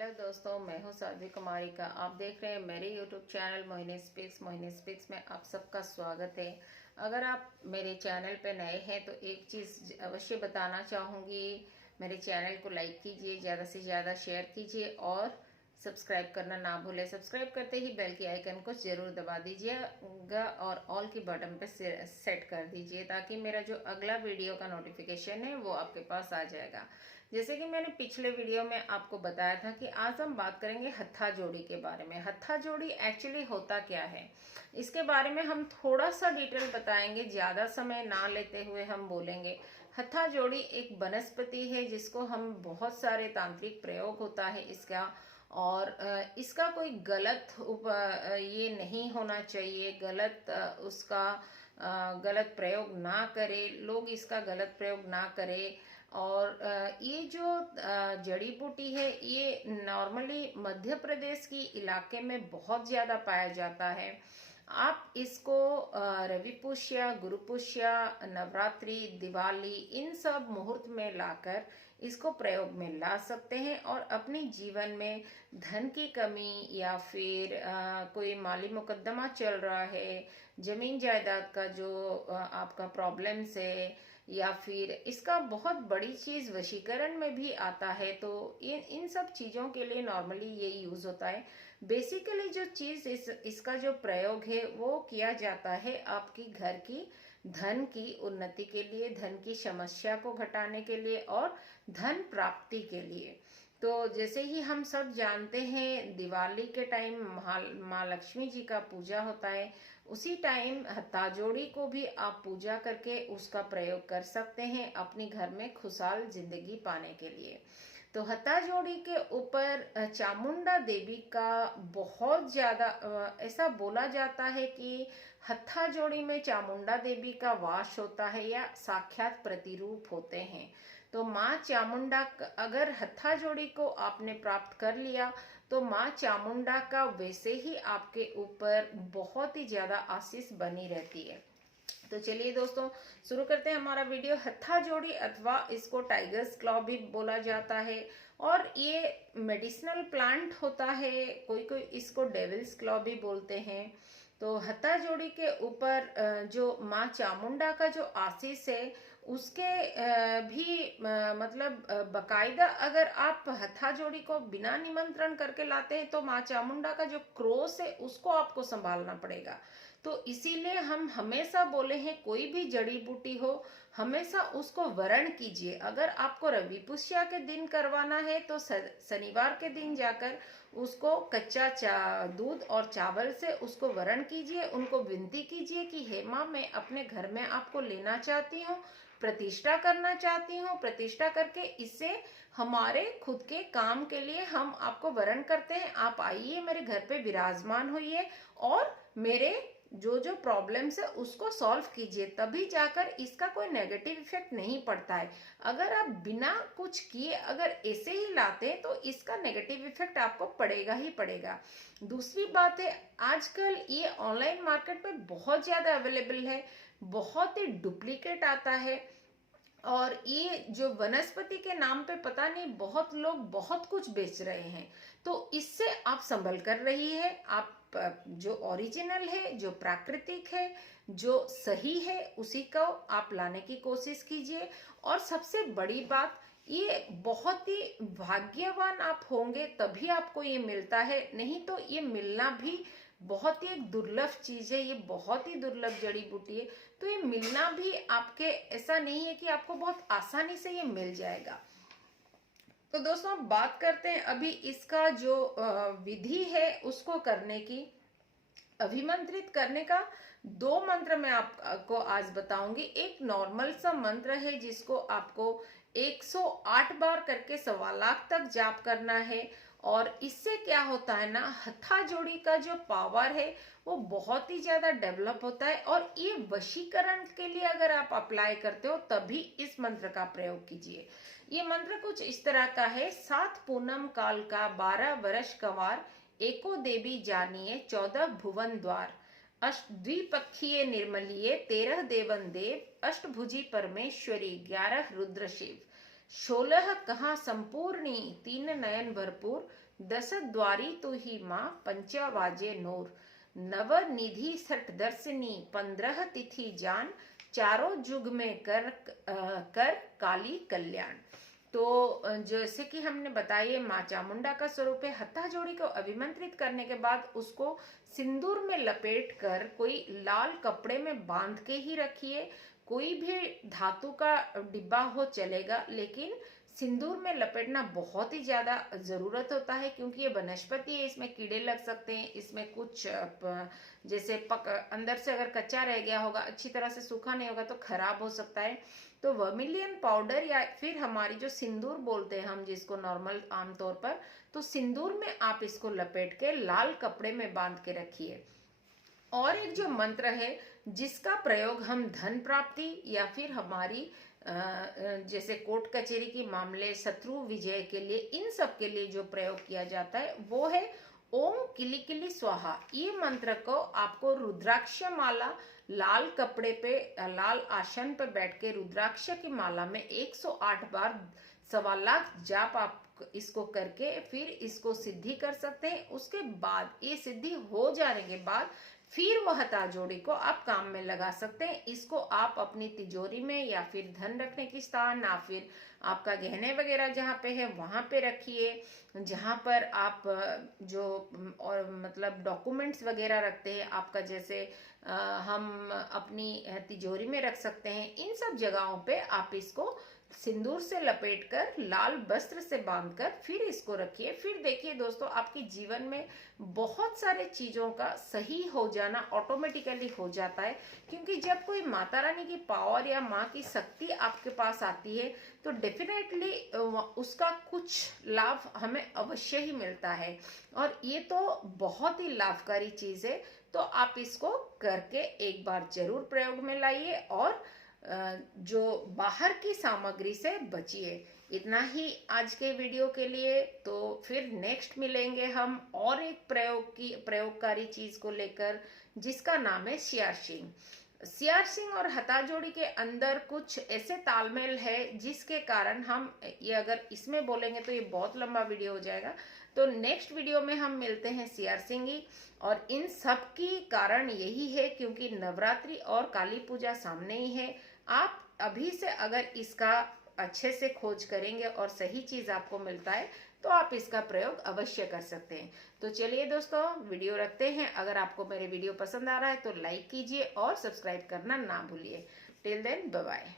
Hello दोस्तों, मैं हूं साध्वी कुमारी का। आप देख रहे हैं मेरे यूट्यूब चैनल मोहिनी स्पीक्स में आप सबका स्वागत है। अगर आप मेरे चैनल पे नए हैं तो एक चीज़ अवश्य बताना चाहूँगी, मेरे चैनल को लाइक कीजिए, ज़्यादा से ज़्यादा शेयर कीजिए और सब्सक्राइब करना ना भूलें। सब्सक्राइब करते ही बेल की आइकन को ज़रूर दबा दीजिएगा और ऑल की बटन पे सेट कर दीजिए ताकि मेरा जो अगला वीडियो का नोटिफिकेशन है वो आपके पास आ जाएगा। जैसे कि मैंने पिछले वीडियो में आपको बताया था कि आज हम बात करेंगे हत्था जोड़ी के बारे में। हत्था जोड़ी एक्चुअली होता क्या है, इसके बारे में हम थोड़ा सा डिटेल बताएंगे, ज़्यादा समय ना लेते हुए हम बोलेंगे। हत्था जोड़ी एक वनस्पति है जिसको हम बहुत सारे तांत्रिक प्रयोग होता है इसका, और इसका कोई गलत ये नहीं होना चाहिए, उसका गलत प्रयोग ना करे, लोग इसका गलत प्रयोग ना करें। और ये जो जड़ी बूटी है ये नॉर्मली मध्य प्रदेश की इलाके में बहुत ज़्यादा पाया जाता है। आप इसको रविपुष्या, गुरुपुष्या, नवरात्रि, दिवाली इन सब मुहूर्त में लाकर इसको प्रयोग में ला सकते हैं और अपने जीवन में धन की कमी या फिर कोई माली मुकद्दमा चल रहा है, जमीन जायदाद का जो आपका प्रॉब्लम्स है, या फिर इसका बहुत बड़ी चीज़ वशीकरण में भी आता है, तो इन सब चीज़ों के लिए नॉर्मली ये यूज़ होता है। बेसिकली जो चीज़ इसका जो प्रयोग है वो किया जाता है आपकी घर की धन की उन्नति के लिए, धन की समस्या को घटाने के लिए और धन प्राप्ति के लिए। तो जैसे ही हम सब जानते हैं दिवाली के टाइम माँ लक्ष्मी जी का पूजा होता है, उसी टाइम हत्था जोड़ी को भी आप पूजा करके उसका प्रयोग कर सकते हैं अपने घर में खुशहाल जिंदगी पाने के लिए। तो हत्था जोड़ी के ऊपर चामुंडा देवी का बहुत ज़्यादा ऐसा बोला जाता है कि हत्था जोड़ी में चामुंडा देवी का वास होता है या साक्षात प्रतिरूप होते हैं। तो माँ चामुंडा अगर हत्था जोड़ी को आपने प्राप्त कर लिया तो माँ चामुंडा का वैसे ही आपके ऊपर बहुत ही ज्यादा आशीष बनी रहती है। तो चलिए दोस्तों, शुरू करते हैं हमारा वीडियो। हत्था जोड़ी अथवा इसको टाइगर्स क्लॉ भी बोला जाता है और ये मेडिसिनल प्लांट होता है, कोई कोई इसको डेविल्स क्लॉ भी बोलते हैं। तो हत्था जोड़ी के ऊपर जो माँ चामुंडा का जो आशीष है उसके भी मतलब बकायदा अगर आप हत्था जोड़ी को बिना निमंत्रण करके लाते हैं तो माँ चामुंडा का जो क्रोध है उसको आपको संभालना पड़ेगा। तो इसीलिए हम हमेशा बोले हैं कोई भी जड़ी बूटी हो हमेशा उसको वरण कीजिए। अगर आपको रविपुष्या के दिन करवाना है तो शनिवार के दिन जाकर उसको कच्चा दूध और चावल से उसको वरण कीजिए, उनको विनती कीजिए कि हे माँ, मैं अपने घर में आपको लेना चाहती हूँ, प्रतिष्ठा करना चाहती हूँ, प्रतिष्ठा करके इससे हमारे खुद के काम के लिए हम आपको वरण करते हैं, आप आइए मेरे घर पे विराजमान होइए और मेरे जो जो प्रॉब्लम्स है उसको सॉल्व कीजिए, तभी जाकर इसका कोई नेगेटिव इफेक्ट नहीं पड़ता है। अगर आप बिना कुछ किए अगर ऐसे ही लाते हैं तो इसका नेगेटिव इफेक्ट आपको पड़ेगा ही पड़ेगा। दूसरी बात है, आजकल ये ऑनलाइन मार्केट में बहुत ज्यादा अवेलेबल है, बहुत ही डुप्लीकेट आता है और ये जो वनस्पति के नाम पे पता नहीं बहुत लोग बहुत कुछ बेच रहे हैं। तो इससे आप संभल कर रही है, आप जो ओरिजिनल है, जो प्राकृतिक है, जो सही है उसी को आप लाने की कोशिश कीजिए। और सबसे बड़ी बात, ये बहुत ही भाग्यवान आप होंगे तभी आपको ये मिलता है, नहीं तो ये मिलना भी बहुत ही एक दुर्लभ चीज है, ये बहुत ही दुर्लभ जड़ी बूटी है। तो ये मिलना भी आपके ऐसा नहीं है कि आपको बहुत आसानी से ये मिल जाएगा। तो दोस्तों बात करते हैं अभी इसका जो विधि है उसको करने की, अभिमंत्रित करने का। दो मंत्र मैं आपको आज बताऊंगी। एक नॉर्मल सा मंत्र है जिसको आपको 108 बार करके 1.25 लाख तक जाप करना है। और इससे क्या होता है ना, हत्था जोड़ी का जो पावर है वो बहुत ही ज्यादा डेवलप होता है। और ये वशीकरण के लिए अगर आप अप्लाई करते हो तभी इस मंत्र का प्रयोग कीजिए। ये मंत्र कुछ इस तरह का है। 7 पूनम काल का 12 वर्ष कंवार, एको देवी जानिए 14 भुवन द्वार, अष्ट द्विपक्षीय निर्मलीय 13 देवन देव, अष्टभुजी परमेश्वरी 11 रुद्र शिव, 16 कहाँ संपूर्णी, 3 नयन भरपूर, 10 द्वारी तू ही माँ, पंचा वाजे नूर, नव निधि सठ दर्शनी, 15 तिथि जान, चारों जुग में कर काली कल्याण। तो जैसे कि हमने बताया माँ चामुंडा का स्वरूप है। हत्था जोड़ी को अभिमंत्रित करने के बाद उसको सिंदूर में लपेट कर कोई लाल कपड़े में बांध के ही रखिए। कोई भी धातु का डिब्बा हो चलेगा, लेकिन सिंदूर में लपेटना बहुत ही ज्यादा जरूरत होता है, क्योंकि ये वनस्पति है, इसमें कीड़े लग सकते हैं। इसमें कुछ जैसे अंदर से अगर कच्चा रह गया होगा, अच्छी तरह से सूखा नहीं होगा तो खराब हो सकता है। तो वर्मिलियन पाउडर या फिर हमारी जो सिंदूर बोलते हैं हम जिसको नॉर्मल आमतौर पर, तो सिंदूर में आप इसको लपेट के लाल कपड़े में बांध के रखिए। और एक जो मंत्र है जिसका प्रयोग हम धन प्राप्ति या फिर हमारी जैसे कोर्ट कचहरी के मामले, शत्रु विजय के लिए, इन सब के लिए जो प्रयोग किया जाता है वो है ओम किली किली स्वाहा। ये मंत्र को आपको रुद्राक्ष माला, लाल कपड़े पे लाल आसन पर बैठ के रुद्राक्ष की माला में 108 बार 1.25 जाप आप इसको करके फिर इसको सिद्धि कर सकते हैं। उसके बाद ये सिद्धि हो जाने के बाद फिर वह ताजोड़ी को आप काम में लगा सकते हैं। इसको आप अपनी तिजोरी में या फिर धन रखने की स्थान या फिर आपका गहने वगैरह जहाँ पे है वहां पे रखिए। जहाँ पर आप जो और मतलब डॉक्यूमेंट्स वगैरह रखते हैं आपका, जैसे हम अपनी तिजोरी में रख सकते हैं, इन सब जगहों पे आप इसको सिंदूर से लपेटकर लाल वस्त्र से बांधकर फिर इसको रखिए। फिर देखिए दोस्तों, आपके जीवन में बहुत सारे चीजों का सही हो जाना ऑटोमेटिकली हो जाता है। क्योंकि जब कोई माता रानी की पावर या माँ की शक्ति आपके पास आती है तो डेफिनेटली उसका कुछ लाभ हमें अवश्य ही मिलता है। और ये तो बहुत ही लाभकारी चीज है। तो आप इसको करके एक बार जरूर प्रयोग में लाइए और जो बाहर की सामग्री से बचिए। इतना ही आज के वीडियो के लिए। तो फिर नेक्स्ट मिलेंगे हम और एक प्रयोगकारी चीज को लेकर, जिसका नाम है सियारसिंग। सियारसिंग और हथाजोड़ी के अंदर कुछ ऐसे तालमेल है जिसके कारण हम ये अगर इसमें बोलेंगे तो ये बहुत लंबा वीडियो हो जाएगा। तो नेक्स्ट वीडियो में हम मिलते हैं सियारसिंगी। और इन सब की कारण यही है क्योंकि नवरात्रि और काली पूजा सामने ही है। आप अभी से अगर इसका अच्छे से खोज करेंगे और सही चीज आपको मिलता है तो आप इसका प्रयोग अवश्य कर सकते हैं। तो चलिए दोस्तों, वीडियो रखते हैं। अगर आपको मेरे वीडियो पसंद आ रहा है तो लाइक कीजिए और सब्सक्राइब करना ना भूलिए। Till then, bye bye.